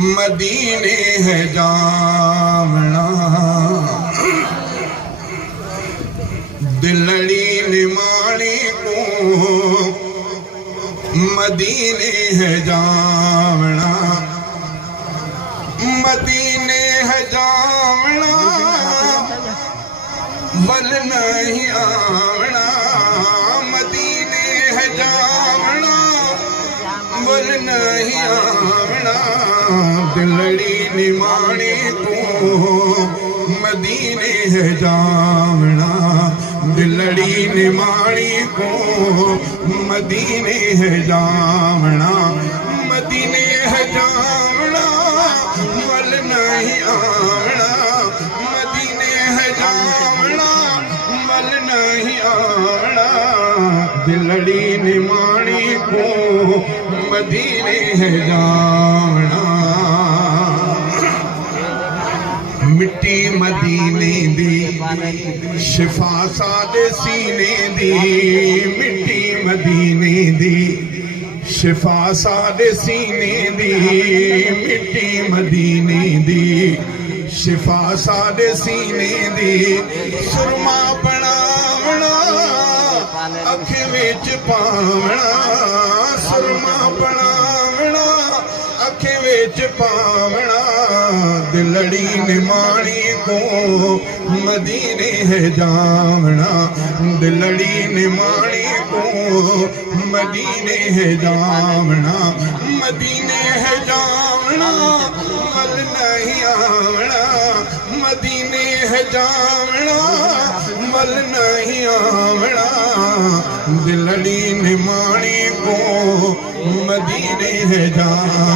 मदीने है जावना दिलड़ी निमाणी को मदीने है जावना मदीने है जावना वल नहीं आवना मदीने है जावना वल नहीं आवना दिलड़ी निमाणी को मदीने है जावना दिलड़ी निमाणी को मदीने है जावना मदीने है जावना वल नहीं आवना मदीने है जावना वल नहीं आवना दिलड़ी निमाणी को मदीने है जावना मिट्टी मदीने दी शिफा सादे सीने दी मिट्टी मदीने दी शिफा सादे सीने दी मिट्टी मदीने दी शिफा सादे सीने दी सुरमा बनावना अख विच पावना सुरमा बनावना अख विच पावना दिलड़ी निमाणी को मदीने है जावना दिलड़ी निमाणी को मदीने है जावना मदीने है जावना वल नहीं आवना मदीने है जावना वल नहीं आवना दिलड़ी निमाणी को मदीने है जावना